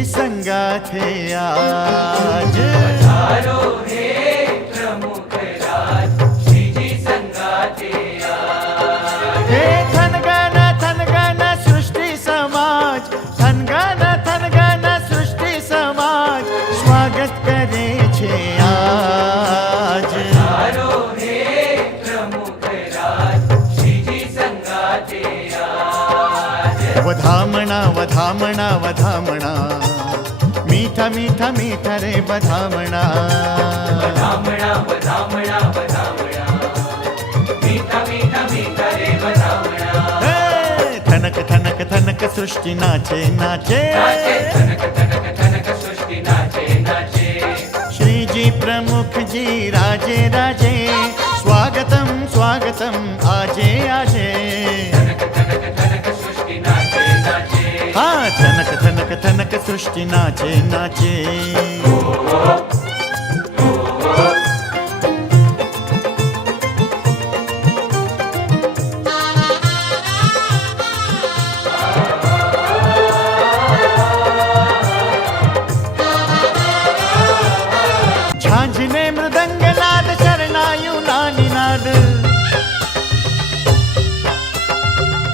શ્રીજી સંગાથે આજ પધારો હે પ્રમુખ રાજ શ્રીજી સંગાથે આજ હે થનગન સૃષ્ટિ સમાજ થનગન સૃષ્ટિ સમાજ સ્વાગત કરે છે આજ પધારો હે પ્રમુખ રાજ શ્રીજી સંગાથે આજ વધામણા વધામણા વધામણા મીઠા મીઠા મીઠા રે વધામણા વધામણા વધામણા વધામણા મીઠા મીઠા મીઠા રે વધામણા હે, થનક થનક થનક સૃષ્ટિ નાચે નાચે નાચે ધનક ધનક ધનક સૃષ્ટિ નાચે નાચે શ્રીજી પ્રમુખજી રાજે રાજે સ્વાગતમ સ્વાગતમ આજે આજે ધનક ધનક ધનક સૃષ્ટિ નાચે નાચે હા થનક થનક થનક સૃષ્ટિ નાચે નાચે ઝાંઝને મૃદંગ નાદ શરણાયું નાની નાદ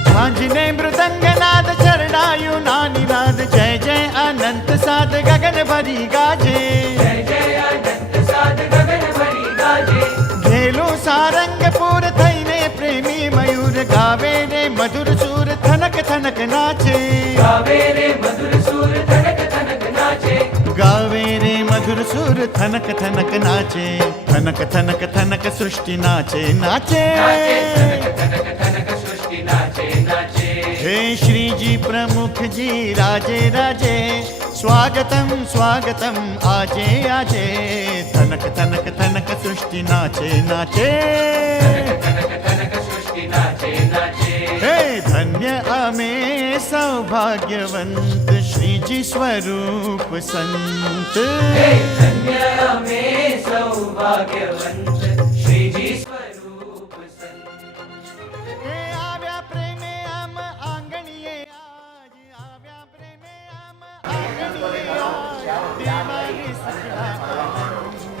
ઝાંઝને મૃદંગ નાદ શરણાયું નાની નાદ જય જય અનંત સાદ ગગન ભરી ગાજે જય જય અનંત સાધ ગગન ભરી ગાજે ઘેલું સારંગપુર થઈને પ્રેમી મયુર ગાવે રે મધુર સુર થનક થનક નાચે ગાવે રે મધુર સુર ધનક ધનક નાચે ગાવે રે મધુર સુર થનક થનક નાચે થનક થનક થનક સૃષ્ટિ નાચે નાચે નાચે ધનક ધનક ધનક સૃષ્ટિ નાચે નાચે હે શ્રીજી પ્રમુખજી રાજે રાજે સ્વાગતમ સ્વાગતમ આજે આજે થનક થનક થનક સૃષ્ટિ નાચે નાચે ધનક ધનક સૃષ્ટિ નાચે નાચે હે ધન્ય અમે સૌભાગ્યવંત શ્રીજી સ્વરૂપ સંત હે ધન્ય અમે સૌભાગ્યવંત શ્રીજી સ્વરૂપ સંત હે આવ્યા પ્રેમે આમ આંગણીએ આજ આવ્યા પ્રેમે આમ આંગણીએ આજ દેવાની સખા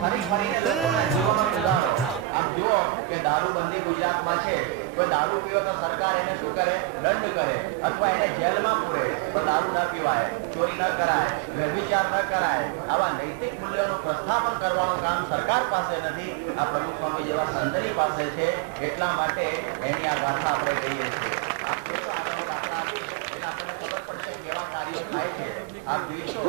ફરી ફરીને લોકોના જીવનમાં સુધારો. આમ જુઓ કે દારૂબંધી ગુજરાતમાં છે, કોઈ દારૂ પીવો તો સરકાર એને શું કરે? દંડ કરે અથવા એને જેલમાં પૂરે. તો દારૂ ન પીવાય, ચોરી ન કરાય, વ્યભિચાર ન કરાય. આવા નૈતિક મૂલ્યોનું પ્રસ્થાપન કરવાનું કામ સરકાર પાસે નથી, આ પ્રમુખ સ્વામી જેવા સંતની પાસે છે. એટલા માટે એની આ ગાથા આપણે કહીએ છીએ. આપ જોશો, આગળનો દાખલા આપીશ એટલે આપણને ખબર પડશે કેવા કાર્યો થાય છે. આપ જોઈશો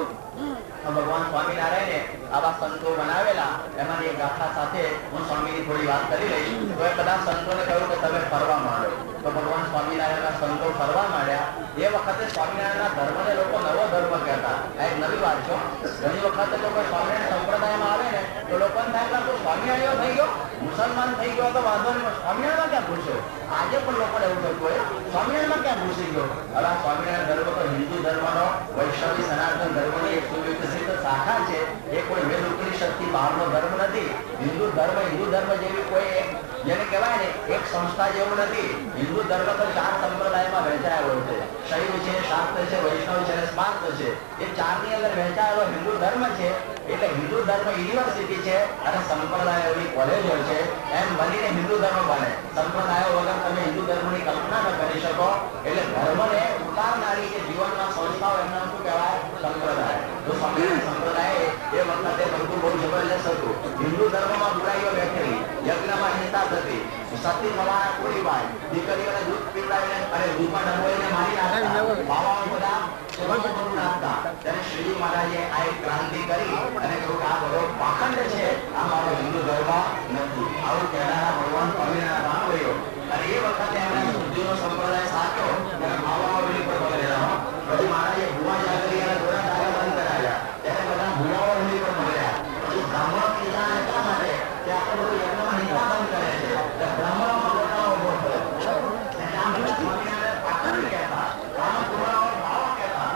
ભગવાન સ્વામિનારાયણે આવા સંતો બનાવેલા, એમાંની એક ગાથા સાથે હું સ્વામીની થોડી વાત કરી લઈશ. તો એ બધા સંતોને કહ્યું કે તમે ફરવા માંડો. તો ભગવાન સ્વામિનારાયણના સંતો ફરવા માંડ્યા. એ વખતે સ્વામિનારાયણના ધર્મને લોકો નવો ધર્મ કહેતા. આ એક નવી વાત છે. ઘણી વખત લોકો સ્વામિનારાયણ સંપ્રદાયમાં આવે ને તો લોકોને થાય કે તું સ્વામિનારાયણ થઈ ગયો, મુસલમાન થઈ ગયો તો વાંધો નહીં, સ્વામિનારાયણમાં ક્યાં પૂછ્યો? આજે પણ લોકોને એવું થતું હોય, સ્વામિનારાયણમાં ક્યાં પૂછી ગયો? હવે આ સ્વામિનારાયણ ધર્મ તો હિન્દુ ધર્મનો, વૈષ્ણવી સનાતન ધર્મની એક સુવિકસિત શાખા છે. એ કોઈ વેદ ઉપનિષદથી બહારનો ધર્મ નથી. હિન્દુ ધર્મ જેવી કોઈ એક જેને કહેવાય ને એક સંસ્થા જેવું નથી. હિન્દુ ધર્મ તો 4 સંપ્રદાયમાં વહેંચાયેલો છે. શૈવ છે, શાક્ત છે, વૈષ્ણવ છે અને સ્માર્ત છે. એ 4ની અંદર વહેંચાયેલો હિન્દુ ધર્મ છે. એટલે હિન્દુ ધર્મ યુનિવર્સિટી છે અને સંપ્રદાયોની કોલેજો છે. એમ બનીને હિન્દુ ધર્મ બને. સંપ્રદાયો વગર તમે હિન્દુ ધર્મની કલ્પના ન કરી શકો. એટલે ધર્મને ઉતારનારી જે જીવનમાં સંસ્થાઓ એમના શું કહેવાય? સંપ્રદાય. તો સ્વામિનારાયણ સંપ્રદાય એ વખતે બધું બહુ જબરજસ્ત હતું. હિન્દુ ધર્મમાં બુરાઈઓ બેઠેલી, યજ્ઞમાં હિંસા થતી, સતી થવાના કોળીબાઈ, દીકરીઓને દૂધ પીવડાવીને અને દૂધમાં ડંગોઈને મારી નાખતા, બાવાઓ બધા સેવકો નાખતા. ત્યારે શ્રીજી મહારાજે આ એક ક્રાંતિ કરી અને કહ્યું કે આ બધો પાખંડ છે, આ મારો હિન્દુ ધર્મ નથી. આવું કહેનારા ભગવાન સ્વામિનારાયણ રામ ગયો અને એ વખતે એમણે શુદ્ધિનો સંપ્રદાય સાચ્યો અને બાવાઓની પર બગડેલા. પછી મહારાજે ભુવા જાગરી અને દોરા ધારા બંધ કરાવ્યા. ત્યારે બધા ભુવાઓની પર બગડ્યા. પછી બ્રાહ્મણો કીધા એટલા માટે કે આપણે બધું યજ્ઞમાં હિંસા બંધ કરે છે. બ્રાહ્મણોમાં ગોટાળો ઉભો થયો. એટલે આ બધા સ્વામિનારાયણ પાખંડ કહેતા, આમાં પુરાણો ભાવ કહેતા.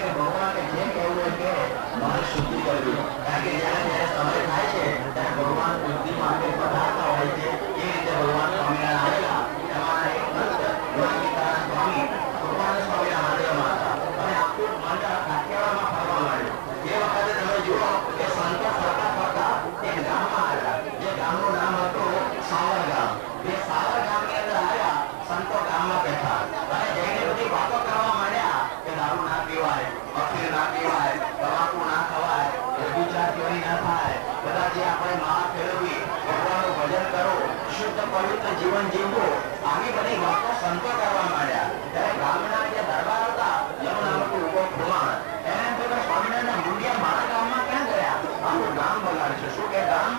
કે ભગવાન કે જે કહેવું એ કે મારે શુદ્ધિ કરવી. કારણ કે જ્યારે જ્યારે સમય થાય છે જીવન જીવવું આવી બધી વાતો સંતો કરવા માંડ્યા. ત્યારે ગામના જે દરબાર હતા એનું નામ હતું ઉગો ખુમાણ. એને એમ કહ્યું કે સ્વામિનારાયણ મુંડિયા મારા ગામમાં ક્યાં ગયા? આખું ગામ બગાડશે. શું કે ગામ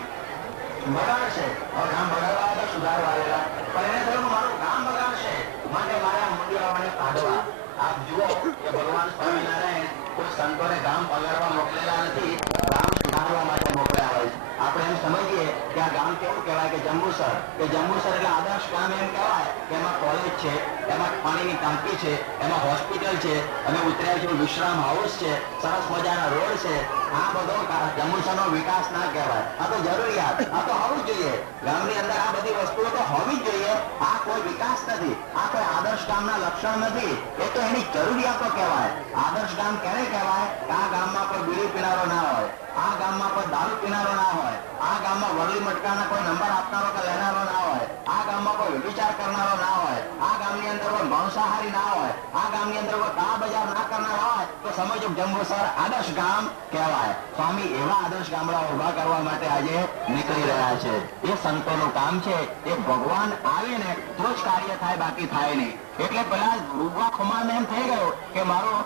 બગાડશે? હવે ગામ બગાડવા હતા સુધારવા આવેલા, પણ એને થયું મારું ગામ બગાડશે માટે મારા મુંડિયાઓને કાઢવા. આપ જુઓ કે ભગવાન સ્વામિનારાયણ કોઈ સંતોને ગામ બગાડવા મોકલેલા નથી, ગામ સુધારવા માટે મોકલ્યા હોય છે. આપણે એમ સમજીએ કે આ ગામ કેવું કહેવાય કે જંબુસર, કે જંબુસર એટલે આદર્શ ગામ એમ કહેવાય કે એમાં કોલેજ છે, એમાં પાણીની ટાંકી છે, એમાં હોસ્પિટલ છે, અને ઉતર્યા જેવું વિશ્રામ હાઉસ છે, સરસ મજાના રોડ છે. આ બધો જંબુસરનો વિકાસ ના કહેવાય, આ તો જરૂરિયાત, આ તો હોવું જ જોઈએ. ગામની અંદર આ બધી વસ્તુઓ તો હોવી જ જોઈએ. આ કોઈ વિકાસ નથી, આ કોઈ આદર્શ ગામના લક્ષણ નથી, એ તો એની જરૂરિયાતો કહેવાય. આદર્શ ગામ ક્યારે કહેવાય? આ ગામમાં કોઈ બીડી પીનારો ના હોય, આ ગામમાં કોઈ દારૂ પીનારો ના હોય, આ ગામમાં વરલી મટકાના કોઈ નંબર આપનારો કે લેનારો ના હોય, આ ગામમાં કોઈ વિચાર કરનારો ના હોય, આ ગામની અંદર કોઈ માંસાહારી ના હોય, આ ગામની અંદર કોઈ કાળા બજાર ના કરનારો હોય, તો સમજો જંબુસર આદર્શ ગામ કહેવાય. સ્વામી એવા આદર્શ ગામડા ઉભા કરવા માટે આજે નીકળી રહ્યા છે. એ સંતોનું કામ છે. એ ભગવાન આવે ને તો જ કાર્ય થાય, બાકી થાય નહીં. એટલે પેલા રૂપા ખુમારને એમ થઈ ગયું કે મારું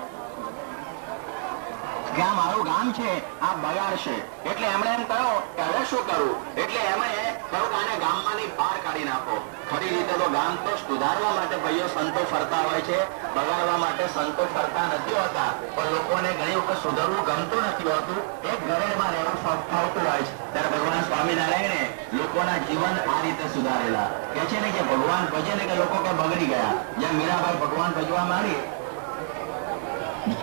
ગામ છે આ બગાડશે. એટલે એમણે એમ કહ્યું કે હવે શું કરવું? એટલે એમણે કહ્યું કે આને ગામમાંથી બહાર કાઢી નાખો. ખરી રીતે તો ગામ તો સુધારવા માટે ભાઈઓ સંતો ફરતા હોય છે, બગાડવા માટે સંતો ફરતા નથી હોતા. પણ લોકોને ઘણી વખત સુધારવું ગમતું નથી હોતું, એક ઘરેડમાં રહેવું ફાવતું હોય છે. ત્યારે ભગવાન સ્વામિનારાયણે લોકોના જીવન આ રીતે સુધારેલા. કે છે ને કે ભગવાન ભજે ને કે લોકો કે બગડી ગયા. જેમ મીરાબાઈ ભગવાન ભજવા માંડી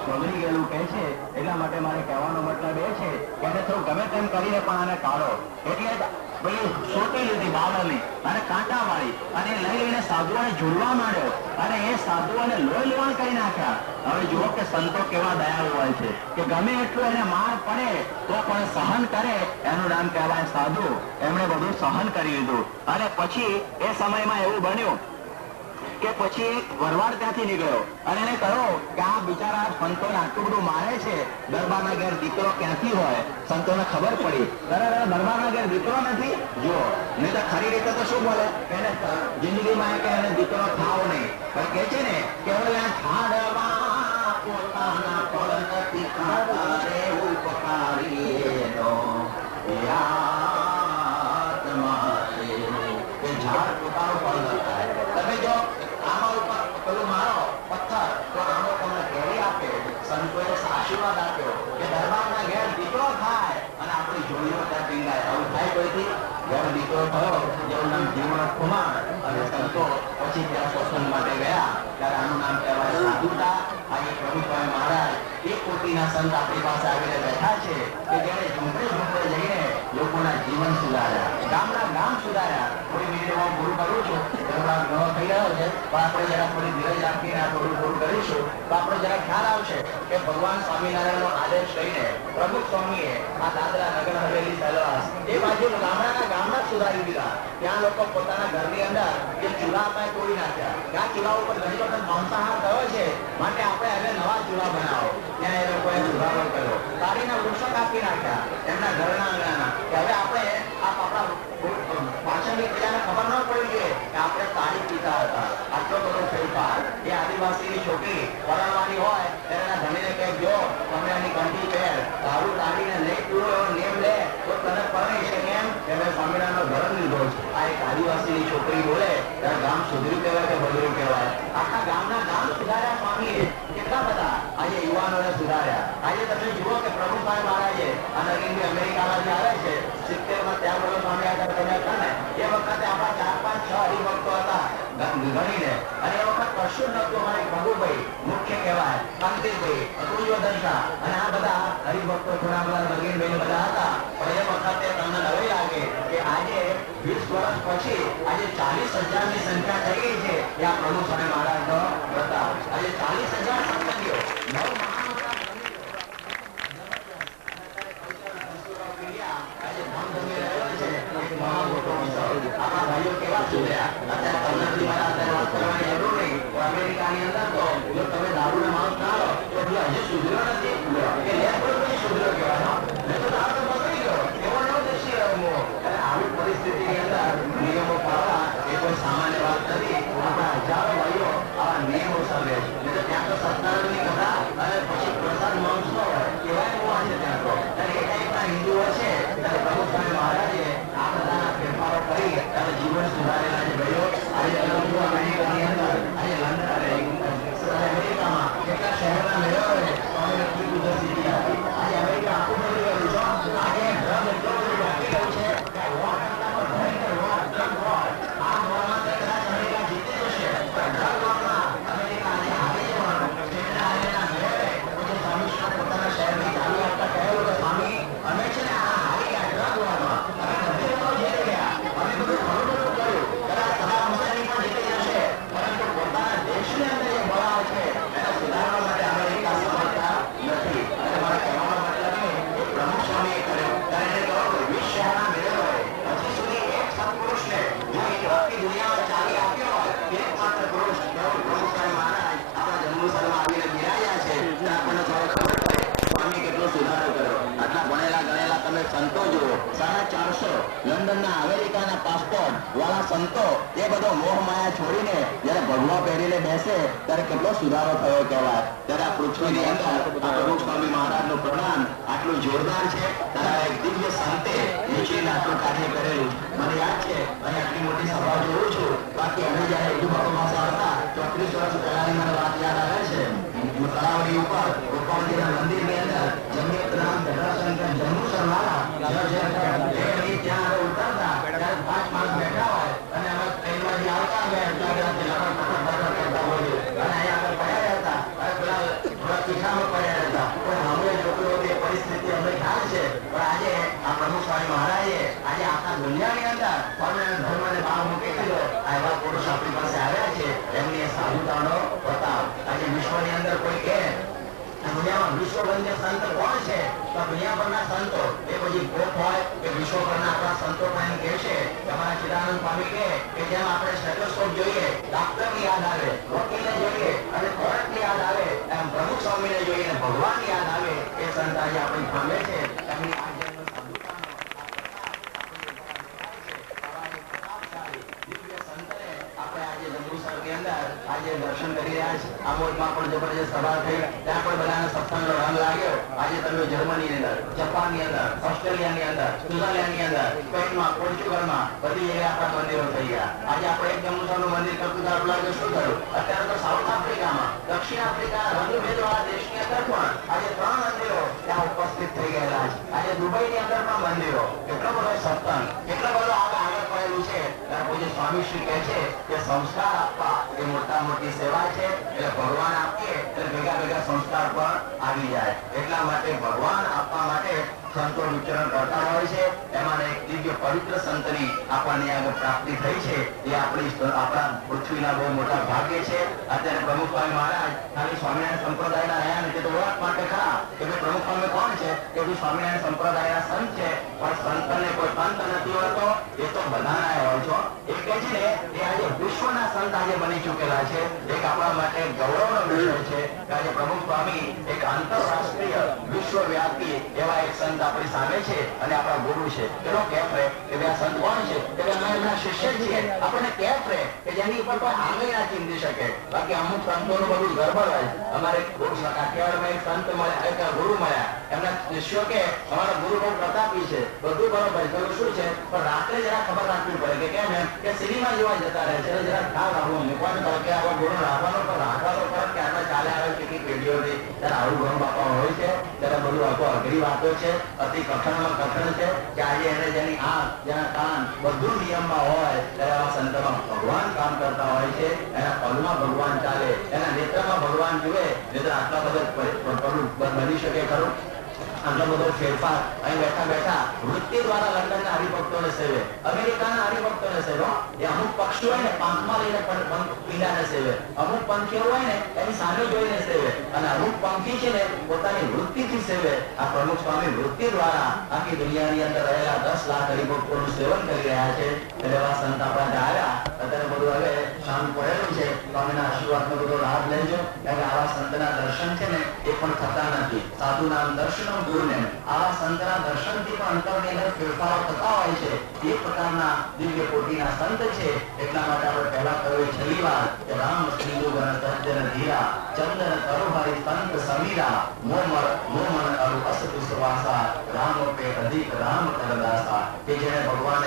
બગડી ગયેલું કહે છે. એટલા માટે મારે કહેવાનો મતલબ એ છે કે એને થોડું ગમે તેમ કરીને પણ આને કાઢો. એટલે પેલી સોટી લીધી બાવળની અને કાંટા વાળી અને લઈ લઈને સાધુઓને ઝૂલવા માંડ્યો અને એ સાધુઓને લોહી લોણ કરી નાખ્યા. હવે જુઓ કે સંતો કેવા દયાળુ હોય છે કે ગમે એટલું એને માર પડે તો પણ સહન કરે. એનું નામ કહેવાય સાધુ. એમણે બધું સહન કરી લીધું. અને પછી એ સમયમાં એવું બન્યું કે પછી એક વરવાડ ત્યાંથી નીકળ્યો અને એને કહ્યું કે આ બિચારા સંતોને આટલું બધું મારે છે, દરબારના ઘેર દીકરો ક્યાંથી હોય? સંતોને ખબર પડી દરબારના ઘેર દીકરો નથી. જો નહીં તો ખરી રીતે તો શું બોલે એને જિંદગીમાં કે એને દીકરો થાવ નહીં, પણ કે છે ને કે ઠાડવા પોતાના ફળ નથી ખાતા રે ઉપકારીનો ઝાડ પોતાનું ફળ ન થાય. તમે જો આમાં ઉપર પેલું મારો પથ્થર તો આનો તમને ઘેરી આપે. સંતોએ આશીર્વાદ આપ્યો કે દરબારના ઘેર દીકરો થાય અને આપણી જોડીઓ ત્યાં ટીંગાય. આવું થાય કોઈથી? ઘેર દીકરો થયો જેવું નામ જીવન કુમાર. અને સંતો પછી ત્યાં સત્સંગ માટે ગયા ત્યારે આનું નામ કહેવાય સાધુતા. આજે પ્રભુભાઈ મહારાજ એક કોટીના સંત આપણી પાસે આવીને બેઠા છે કે જેને ઝૂંપડે ઝૂંપડે જઈને લોકોના જીવન સુધાર્યા, ગામના ગામ સુધાર્યા. થોડી મિનિટ હું પૂરું કરું છું, ઘણો થઈ ગયો છે, પણ આપણે જરા થોડી ધીરજ રાખીને આ થોડું પૂરું કરીશું તો આપણે જરા ખ્યાલ આવશે કે ભગવાન સ્વામિનારાયણનો આદેશ લઈને પ્રમુખ સ્વામીએ આ દાદરા નગર હવેલી સેલવાસ એ બાજુ ગામના સુધારી દીધા. ત્યાં લોકો પોતાના ઘરની અંદર જે ચૂલા હતા એ તોડી નાખ્યા. ત્યાં ચૂલા ઉપર ઘણી વખત માંસાહાર થયો છે, માટે આપણે હવે નવા ચૂલા બનાવો. ત્યાં એ લોકોએ સુધારો કર્યો. તારીના વૃક્ષો કાપી નાખ્યા એમના ઘરના આંગણાના, કે હવે આપણે આ આપણા પાછળની પ્રજાને ખબર ન પડી જોઈએ કે આપણે તાળી પીતા હતા. આટલો બધો ફેરફાર. એ આદિવાસીની છોકરી પરણવાની હોય એના ધણીને કહે જો તમે એની કંઠી પહેર, દારૂ તાળીને નહીં પીવો એવો નિયમ લે તો તને પરણી છે. કેમ કે મેં સ્વામિનારાયણનો ધર્મ લીધો છે. આ એક આદિવાસીની છોકરી બોલે ત્યારે ગામ સુધર્યું કહેવાય કે બદલ્યું કહેવાય. આખા ગામના ગામ સુધાર્યા સ્વામીએ. કેટલા બધા આજે યુવાનોને સુધાર્યા. આજે તમે જુઓ કે પ્રભુભાઈ મહારાજે અને અમેરિકામાં જે આવે છે 70માં ત્યાં બોલો સ્વામી આગળ તમે હતા ને એ વખતે આપણા 4, 5, 6 હરિભક્તો હતા ગણીને. અને એ વખત કશું નતું. અમારે પ્રભુભાઈ મુખ્ય કહેવાય, કાંતિભાઈ, અતુલ્યોદર્શા અને આ બધા હરિભક્તો થોડા બધા નગીનભાઈ બધા હતા. પણ એ વખતે તમને નવી લાગે કે આજે 20 વર્ષ પછી આજે 40,000ની સંખ્યા થઈ ગઈ છે. એ આ પ્રભુ સ્વામી મહારાજનો પ્રતાપ. આજે 40,000 સત્સંગીઓ આપણા ભાઈઓ કેવા સુધર્યા. અત્યારે તમને મારા વાત કરવાની જરૂર નહીં. અમેરિકાની અંદર તો જો તમે દારૂને માંગ ના લો તો હજી સુધર્યો નથી કે લે પછી સુધર્યો કહેવાય. તો દારૂ બગડી ગયો એવો નવ દેશી રહ્યો. અને આવી પરિસ્થિતિની અંદર નિયમો પાડવા એ કોઈ વાળા સંતો એ બધો મોહ માયા છોડીને જયારે ભગવા પહેરીને બેસે ત્યારે કેટલો સુધારો થયો કહેવાય. ત્યારે આ પૃથ્વીની અંદર આ પ્રમુખ સ્વામી મહારાજનું પ્રણામ આટલું જોરદાર છે. ત્યારે એક દિવ્ય સંતે નીચેને આટલું કાર્ય કરેલું. મને યાદ છે અહીં આટલી મોટી સભા જોઉં છું. બાકી અમે જયારે હિન્દુ બાપુમાં હતા 34 વર્ષ પહેલાની મને વાત યાદ આવે છે. તળાવડી ઉપર ગોપાલજીના મંદિરની અંદર જમિયત રામ ધરાશંકર જન્મુસર વાળા ત્યાં ઉતરતા ત્યારે 5 માણસ બેઠા હોય અને અમે ટ્રેનમાંથી આવતા અમે કરતા હોઈએ અને અહીંયા આગળ પડ્યા હતા અને પેલા થોડા પીઠામાં પડ્યા હતા. પણ હવે જોતો એ પરિસ્થિતિ અમને ખ્યાલ છે. પણ આજે આ પ્રમુખ સ્વામી મહારાજે આજે આખા દુનિયાની અંદર સ્વામિનારાયણ ધર્મને બહાર મૂકી દીધો. આ એવા પુરુષ આપણી પાસે આવ્યા છે એમની સાધુતાનો બતાવ. આજે વિશ્વની અંદર કોઈ કહે દુનિયામાં વિશ્વવંદ્ય સંત કોણ છે તો દુનિયાભરના સંતો એ પછી ગોપ હોય કે વિશ્વભરના આપણા સંતો પણ કહે છે. તમારા ચિદાનંદ સ્વામી કે જેમ આપણે સ્ટેથોસ્કોપ જોઈએ ડોક્ટરની યાદ આવે, વકીલને જોઈએ અને કોર્ટની યાદ આવે, એમ પ્રમુખ સ્વામીને જોઈને ભગવાનની યાદ આવે. એ સંત આજે આપણી સામે છે. એમની આજ્ઞાનો સાધુતાનો દિવ્ય સંતને આપણે આજે જંબુસરની અંદર આજે દર્શન કરી રહ્યા છે. આમોદમાં પણ જબરજસ્ત સભા થઈ. ત્યાં પણ બધાને સત્સંગનો રંગ લાગ્યો. આજે તમે જર્મનીની અંદર, જાપાનની અંદર, ઓસ્ટ્રેલિયાની અંદર, સ્વિટ્ઝરલેન્ડની અંદર, સ્પેનમાં, પોર્ચુગલમાં બધી જગ્યાએ આપણા મંદિરો થઈ ગયા. આજે આપણે એક જંબુસરનું મંદિર કરતું તો લાગે શું થયું? અત્યારે તો સાઉથ આફ્રિકામાં, દક્ષિણ આફ્રિકા રંગભેદવાળા દેશની અંદર પણ આજે 3 મંદિરો ત્યાં ઉપસ્થિત થઈ ગયેલા છે. આજે દુબઈની અંદર પણ મંદિરો. કેટલો બધો સત્સંગ, કેટલો બધો આગળ પડેલું છે. ત્યારે પૂજ્ય સ્વામી શ્રી કહે છે કે સંસ્કાર આપવા એ મોટા મોટી સેવા છે. એટલે ભગવાન આપીએ એટલે ભેગા ભેગા સંસ્કાર પણ આવી જાય. એટલા માટે ભગવાન આપવા માટે સંતો વિચરણ કરતા હોય છે. એમાં એક દિવ્ય પવિત્ર સંતની આપણને આગળ પ્રાપ્તિ થઈ છે. એ આપણા પૃથ્વીના બહુ મોટા ભાગ્ય છે. અત્યારે પ્રમુખ સ્વામી મહારાજ ખાલી સ્વામિનારાયણ સંપ્રદાયના રહ્યા નથી તો ઓળખ માટે ખરા કે ભાઈ પ્રમુખ સ્વામી કોણ છે કે ભાઈ સ્વામિનારાયણ સંપ્રદાયના સંત છે. પણ સંતને કોઈ પંત નથી હોતો, એ તો બધાના હોય છો. એ કહે છે ને એ આજે વિશ્વના સંત આજે બની ચૂકેલા છે. એક આપણા માટે ગૌરવનો વિષય છે કે આજે પ્રમુખ સ્વામી એક આંતરરાષ્ટ્રીય વિશ્વવ્યાપી એવા એક સંત આપણી સામે છે અને આપણા ગુરુ છે. એનો કેફ રહે કે ભાઈ આ સંત કોણ છે કે અમે એમના શિષ્ય છીએ. આપણને કેફ રહે કે જેની ઉપર કોઈ આગળ ના ચિંતી શકે. બાકી અમુક સંતોનું બધું ગરબડ હોય. અમારે કાઠિયાવાડમાં એક સંત મળ્યા, એક ગુરુ મળ્યા. એમના શિષ્યો કે અમારા ગુરુ બહુ પ્રતાપી છે, બધું બરોબર છે, શું છે પણ રાત્રે જરા ખબર રાખવી પડે કે કેમ એમ કે સિનેમા જોવા જતા રહે છે. જરા ખ્યાલ રાખવો મૂકવાનું પડે કે આવા ગુરુ રાખવાનો પણ રાખવાનો પડે કે આના ચાલે આવે કેટલી પેઢીઓથી. ત્યારે આવું ઘણું બાપા હોય છે. ત્યારે બધું આખો અઘરી વાતો છે, અતિ કઠણમાં કઠણ છે કે આજે એને જેની આંખ, જેના કાન બધું નિયમમાં હોય ત્યારે આવા સંતોમાં ભગવાન કામ કરતા હોય છે. એના પગમાં ભગવાન ચાલે, એના નેત્રમાં ભગવાન જુએ. નહીં તો આટલા બધા બની શકે ખરું? આટલો બધો ફેરફાર અહીં બેઠા બેઠા વૃત્તિ દ્વારા લંડનના હરિભક્તોને સેવે, અમેરિકાના હરિભક્તોને સેવે. એ અમુક પક્ષી હોય ને પાંખમાં લઈને પીડાને સેવે, અમુક પંખીઓ હોય ને એની સામે જોઈને સેવે, અને અમુક પંખી છે ને પોતાની વૃત્તિથી સેવે. આ પ્રમુખ સ્વામી વૃત્તિ દ્વારા આખી દુનિયાની અંદર રહેલા 10 લાખ હરિભક્તોનું સેવન કરી રહ્યા છે. એટલે એવા સંત આપણા આવ્યા. અત્યારે બધું હવે શાંત પડેલું છે. સ્વામીના આશીર્વાદનો બધો લાભ લેજો. કારણ આવા સંતના દર્શન છે ને એ પણ થતા નથી. સાધુ નામ દર્શન ગુરુને આવા સંતના દર્શનથી પણ અંતરની અંદર ફેરફારો થતા હોય છે. એ પ્રકારના દિવ્ય કોટીના સંત છે. એટલા માટે આપણે પહેલા કહ્યું છેલ્લી વાર કે રામ શ્રીજુ ગણ સજ્જન ધીરા ચંદન તરુહરી સંત સમીરા મોમન અરુ અસ વિશ્વાસા રામ પે અધિક રામ કરદાસા. કે જેને ભગવાને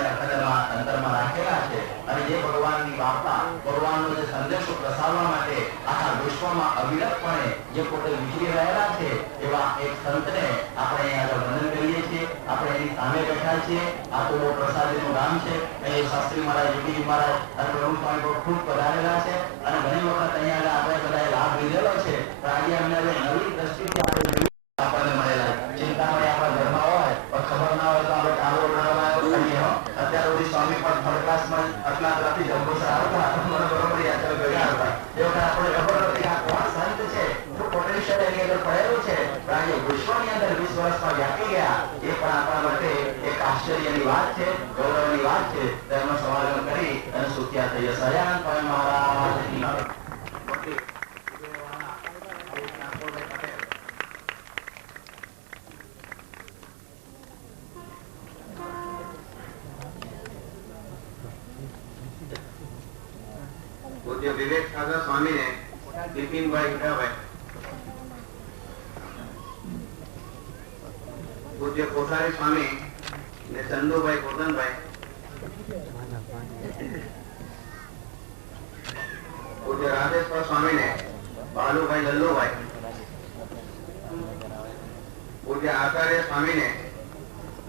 અંતરમાં રાખેલા છે અને જે ભગવાનની વાર્તા, ભગવાનનો જે સંદેશો પ્રસારવા માટે આખા વિશ્વમાં અવિરતપણે જે પોતે વિચરી રહેલા છે એવા એક સંતને આપણે આગળ વંદન કરીએ છીએ. આપણે એની સામે બેઠા છીએ. આ તો પ્રસાદીનું નામ છે. અહીં શાસ્ત્રી મહારાજ, યોગીજી મહારાજ અને પ્રમુખ સ્વામી પણ ખૂબ પધારેલા છે અને ઘણી વખત અહીંયા આપણે બધાએ લાભ લીધેલો છે. પણ આજે અમને નવી દ્રષ્ટિથી આપણે આપણને મળેલા ચિંતામણી આપણા ઘરમાં હોય પણ ખબર ના હોય તો આપણે કાલો બનાવવા કરીએ. અત્યાર સુધી સ્વામી પણ ફરકાશમાં આટલા ત્યાંથી જંબુસર આવતા મને બરોબર યાદ ગયા હતા. એ વખતે આપણે ખબર નથી આ કોણ સંત છે, શું પોટેન્શિયલ એની અંદર પડેલું છે. પણ આજે વિશ્વની અંદર 20 વર્ષમાં વ્યાપી ગયા. એ પણ આપણા માટે એક આશ્ચર્યની વાત છે, ગૌરવની વાત છે. તેનો સમાધાન કરી અને સુખ્યા થઈએ. સયાન સ્વામી મહારાજ પૂજ્ય વિવેક સાગર સ્વામીને બિપિનભાઈ ઈટાભાઈ, પૂજ્ય કોઠારી સ્વામી ને ચંદુભાઈ કોટનભાઈ, પૂજ્ય રાધેશ્વર સ્વામીને બાલુભાઈ લલ્લુભાઈ, પૂજ્ય આચાર્ય સ્વામીને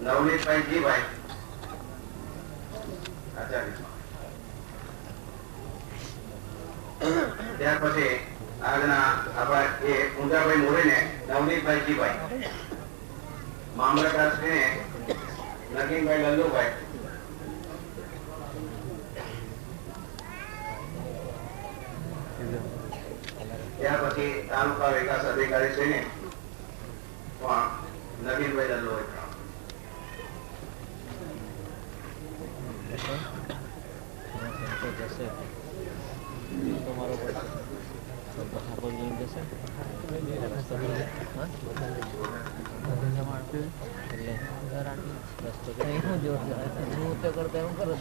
નવનીતભાઈ જીભાઈ આચાર્ય. ત્યાર પછી આજના આપણા એ પૂંજાભાઈ મોરીને નવનીતભાઈ જીભાઈ, મામલતદાર શ્રીને નગીનભાઈ લલ્લુભાઈ, ત્યાર પછી તાલુકા વિકાસ અધિકારી શ્રીને પણ નગીનભાઈ લલ્લુભાઈ. હું તો કરતા હું કરો